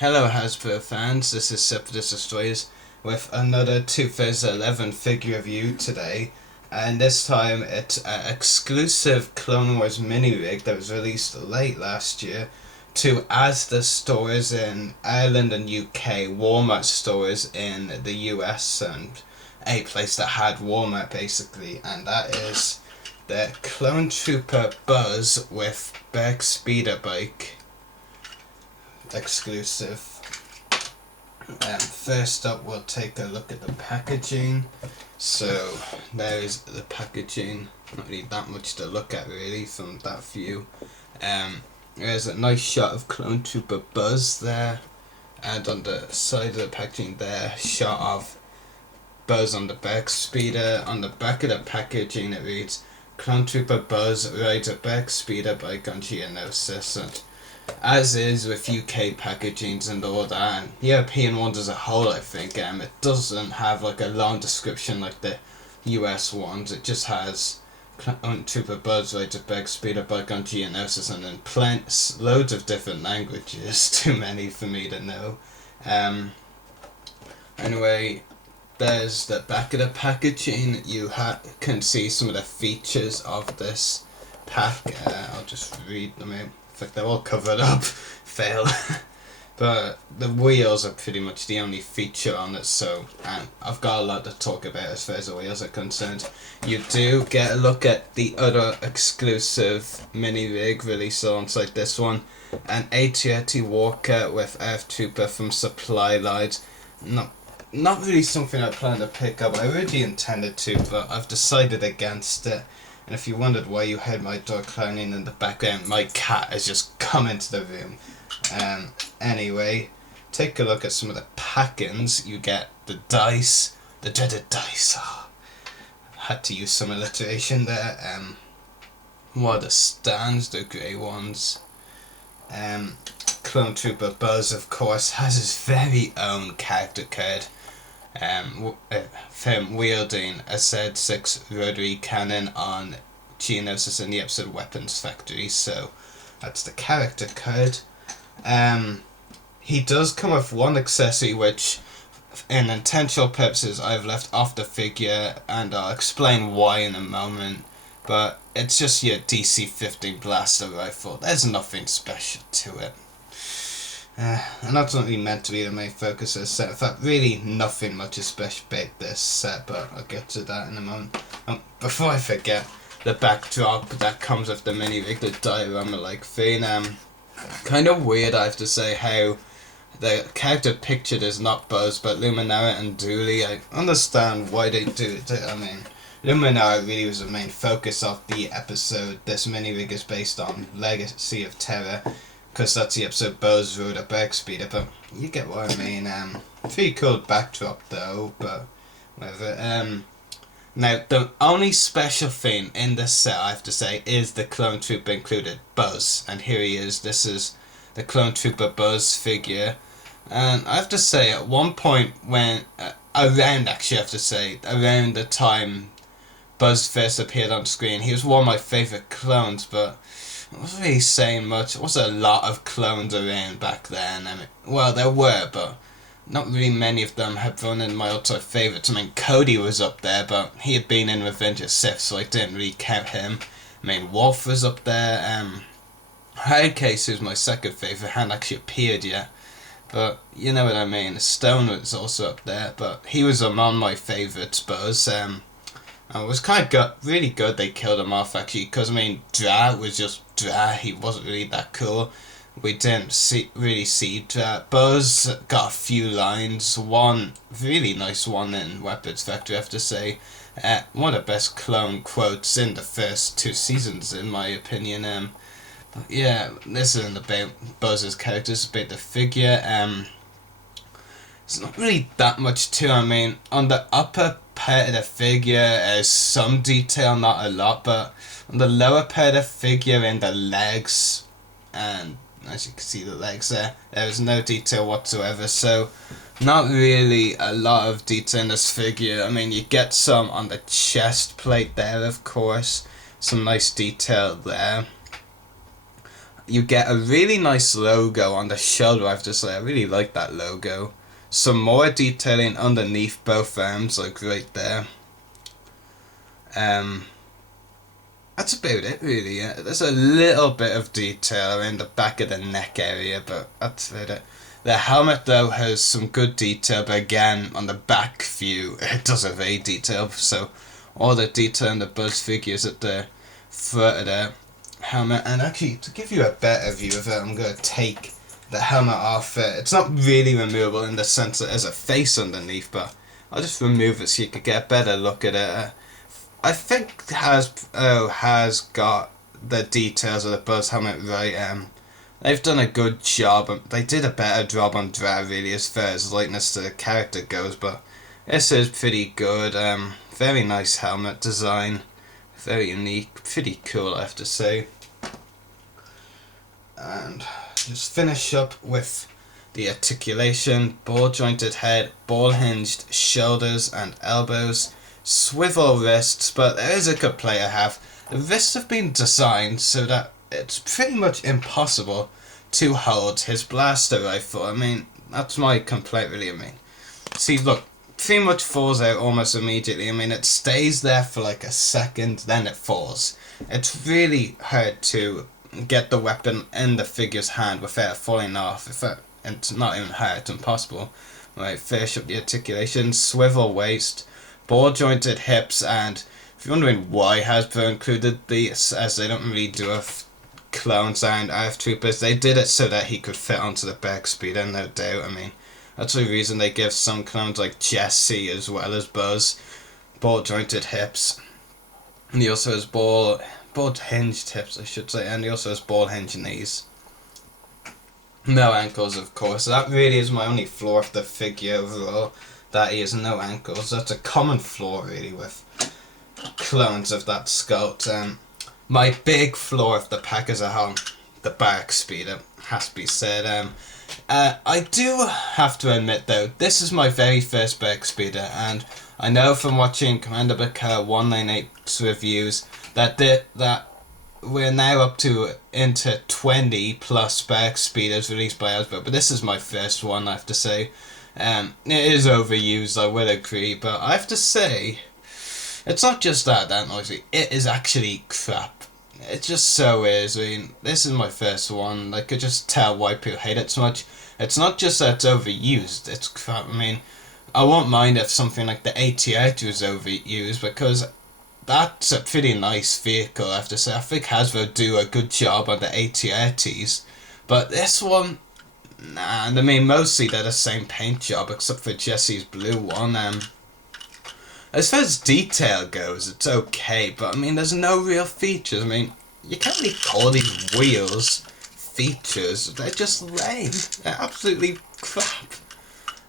Hello Hasbro fans, this is Separatist Destroyers with another 2011 figure review today, and this time it's an exclusive Clone Wars mini-rig that was released late last year to Asda stores in Ireland and UK, Walmart stores in the US, and a place that had Walmart basically, and that is the Clone Trooper Buzz with Barc speeder bike exclusive. First up, we'll take a look at the packaging. So there's the packaging. Not really that much to look at really from that view. There's a nice shot of Clone Trooper Buzz there, and on the side of the packaging there, shot of Buzz on the Barc speeder. On the back of the packaging it reads, Clone Trooper Buzz rides a Barc speeder bike on Geonosis. And as is with UK packagings and all that, and European ones as a whole, I think, it doesn't have like a long description like the US ones. It just has Clone Trooper Buzz rides a Barc speeder bike on Geonosis, and then loads of different languages, too many for me to know. Anyway, there's the back of the packaging. You can see some of the features of this pack. I'll just read them out. In fact, they're all covered up. Fail. But the wheels are pretty much the only feature on it, so I've got a lot to talk about as far as the wheels are concerned. You do get a look at the other exclusive mini-rig release alongside this one, an AT-AT Walker with Earth Trooper from Supply Lines. Not really something I plan to pick up. I really intended to, but I've decided against it. And if you wondered why you heard my door clanging in the background, my cat has just come into the room. Anyway, take a look at some of the pack-ins. You get the dice, the dreaded dice. Had to use some alliteration there. What are the stands, the grey ones. Clone Trooper Buzz, of course, has his very own character card. Wielding a Z6 rotary cannon on Geonosis in the episode Weapons Factory, so that's the character card. He does come with one accessory which, in intentional purposes, I've left off the figure, and I'll explain why in a moment, but it's just your DC-15 blaster rifle. There's nothing special to it. And that's not really meant to be the main focus of the set. In fact, really nothing much is special about this set, but I'll get to that in a moment. Before I forget, the backdrop that comes with the mini-rig, the diorama-like thing, kind of weird, I have to say, how the character pictured is not Buzz, but Luminara and Dooley. I understand why they do it. I mean, Luminara really was the main focus of the episode this mini-rig is based on, Legacy of Terror, because that's the episode Buzz rode a Barc speeder, but you get what I mean. Pretty cool backdrop though, but whatever. Now, the only special thing in this set, I have to say, is the Clone Trooper included, Buzz. And here he is. This is the Clone Trooper Buzz figure. And I have to say, at one point when, around the time Buzz first appeared on screen, he was one of my favourite clones, but I wasn't really saying much. There was a lot of clones around back then. I mean, well, there were, but not really many of them had run in my all-time favourites. I mean, Cody was up there, but he had been in Revenge of Sith, so I didn't really count him. I mean, Wolf was up there. Hardcase, who's my second favourite, hadn't actually appeared yet. But you know what I mean. Stone was also up there, but he was among my favourites, Buzz. And it was kind of really good they killed him off, actually, because, I mean, Dra was just Dra. He wasn't really that cool. We didn't really see Dra. Buzz got a few lines. One really nice one in Weapons Factory, I have to say. One of the best clone quotes in the first 2 seasons, in my opinion. But yeah, this isn't about Buzz's character, it's about the figure. It's not really that much to it. I mean, on the upper part of the figure there's some detail, not a lot, but on the lower part of the figure in the legs, and as you can see the legs there is no detail whatsoever, so not really a lot of detail in this figure. I mean, you get some on the chest plate there, of course, some nice detail there. you get a really nice logo on the shoulder, I have to say. I really like that logo. Some more detailing underneath both arms, like right there. That's about it, really. Yeah. There's a little bit of detail around the back of the neck area, but that's about it. The helmet, though, has some good detail, but again, on the back view, it doesn't have any detail, so all the detail in the Buzz figures at the front of the helmet. And actually, to give you a better view of it, I'm going to take the helmet off it. It's not really removable in the sense that there's a face underneath, but I'll just remove it so you could get a better look at it. I think Hasbro has got the details of the Buzz helmet right. They've done a good job. They did a better job on Dra, really, as far as likeness to the character goes, but this is pretty good. Very nice helmet design. Very unique. Pretty cool, I have to say. And just finish up with the articulation. Ball jointed head, ball hinged shoulders and elbows. Swivel wrists, but there is a good play I have. The wrists have been designed so that it's pretty much impossible to hold his blaster rifle. I mean, that's my complaint, really. I mean, see, look, pretty much falls out almost immediately. I mean, it stays there for like a second, then it falls. It's really hard to get the weapon in the figure's hand without it falling off. It's not even hard, it's impossible. Right, finish up the articulation, swivel waist, ball jointed hips, and if you're wondering why Hasbro included these, as they don't really do a clones and AF Troopers, they did it so that he could fit onto the Barc Speeder, no doubt. I mean, that's the reason they give some clones like Jesse as well as Buzz ball jointed hips. And he also has ball hinged hips, I should say, and he also has ball hinged knees. No ankles, of course. That really is my only flaw of the figure overall, that he has no ankles. That's a common flaw, really, with clones of that sculpt. My big flaw of the pack as a whole, the Barc Speeder, has to be said. I do have to admit, though, this is my very first Barc Speeder, and I know from watching Commander Bakar 198's reviews that we're now up to into 20 plus Barc Speeders released by Hasbro, but this is my first one, I have to say. It is overused, I will agree, but I have to say, it's not just that annoys me, it is actually crap. It just so is. I mean, this is my first one. I could just tell why people hate it so much. It's not just that it's overused, it's crap. I mean, I won't mind if something like the AT-AT was overused, because that's a pretty nice vehicle, I have to say. I think Hasbro do a good job on the AT-ATs, but this one, nah. And I mean, mostly they're the same paint job, except for Jesse's blue one. As far as detail goes, it's okay, but I mean, there's no real features. I mean, you can't really call these wheels features. They're just lame. They're absolutely crap.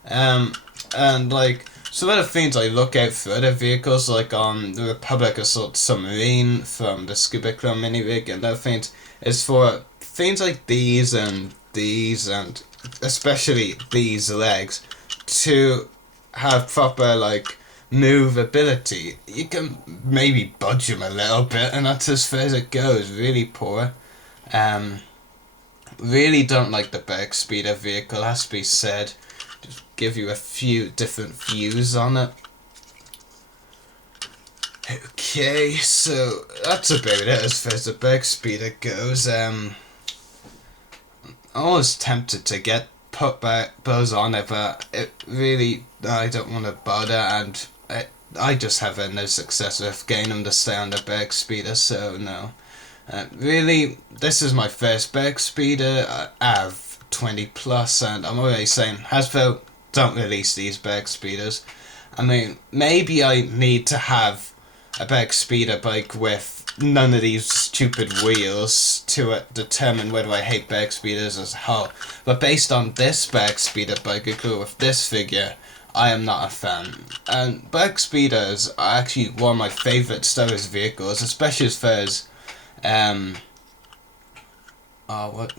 And like, some of the things I look out for other vehicles, like on the Republic Assault Submarine from the Scuba Clone mini rig and other things, is for things like these and especially these legs to have proper, like, movability. You can maybe budge them a little bit, and that's as far as it goes. Really poor. Really don't like the Barc Speeder vehicle, has to be said. Just give you a few different views on it. Okay, so that's about it as far as the Barc Speeder goes. I'm always tempted to get put back Buzz on it, but it really, I don't want to bother, and I just have no success with getting him to stay on the Barc Speeder, so no. Really, this is my first Barc Speeder. I have 20 plus, and I'm already saying, Hasbro, don't release these Barc Speeders. I mean, maybe I need to have a Barc Speeder bike with none of these stupid wheels to determine whether I hate Barc Speeders as a whole. But based on this Barc Speeder bike, with this figure, I am not a fan. And Barc Speeders are actually one of my favourite Star Wars vehicles, especially as far as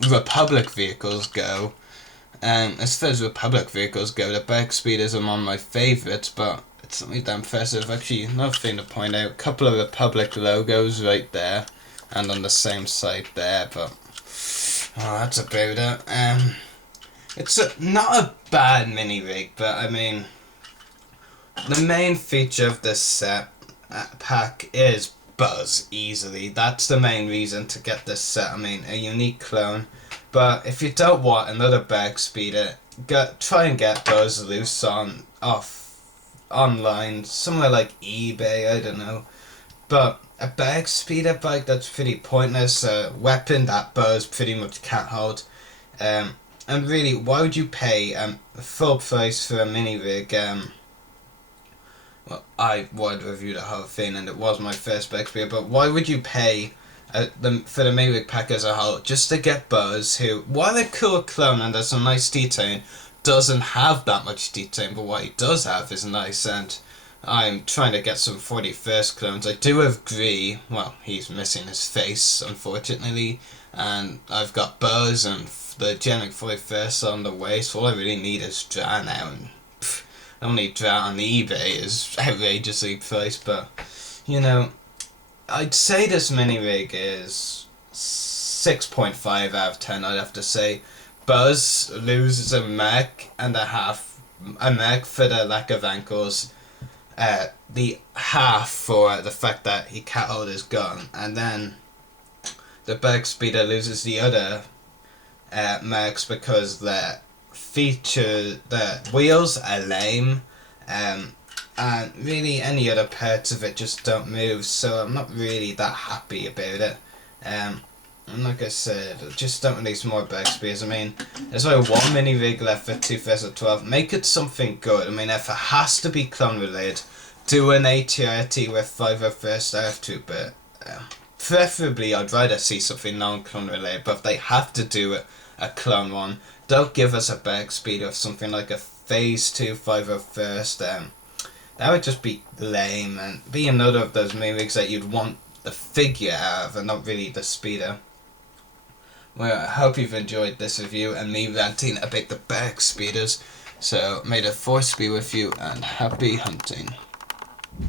Republic vehicles go. As far as Republic vehicles go, the Barc Speeders are one of my favourites, but it's not really that impressive. Actually, another thing to point out, a couple of Republic logos right there, and on the same side there, but Oh, that's about it. It's not a bad mini rig, but I mean, the main feature of this set pack is buzz easily. That's the main reason to get this set. I mean, a unique clone. But if you don't want another Barc speeder, try and get buzz loose online, somewhere like eBay. I don't know. But a Barc speeder bike, that's pretty pointless. A weapon that buzz pretty much can't hold. And really, why would you pay full price for a mini rig? Well, I would review the whole thing, and it was my first Barc speeder. But why would you pay for the mini rig pack as a whole just to get Buzz, who, while a cool clone and there's some nice detailing, doesn't have that much detailing, but what he does have is nice. And I'm trying to get some 41st clones. I do agree. Well, he's missing his face, unfortunately, and I've got Buzz and the Genic 41st on the way, so all I really need is Dra now, and the only Dra on the eBay is outrageously priced, but, you know, I'd say this mini rig is 6.5 out of 10, I'd have to say. Buzz loses a mech and a half, a mech for the lack of ankles, the half for the fact that he can't hold his gun, and then the Barc speeder loses the other mechs because the wheels are lame, and really any other parts of it just don't move, so I'm not really that happy about it. And like I said, just don't release more Barc speeders. I mean, there's only one mini rig left for 2012. Make it something good. I mean, if it has to be clone related, do an ATRT with 501st RF2, but preferably I'd rather see something non-clone related, but if they have to do it, a clone one, don't give us a Barc speeder of something like a Phase 2 501st. That would just be lame and be another of those mini rigs that you'd want the figure out of and not really the speeder. Well, I hope you've enjoyed this review and me ranting about the Barc speeders. So may the force be with you and happy hunting.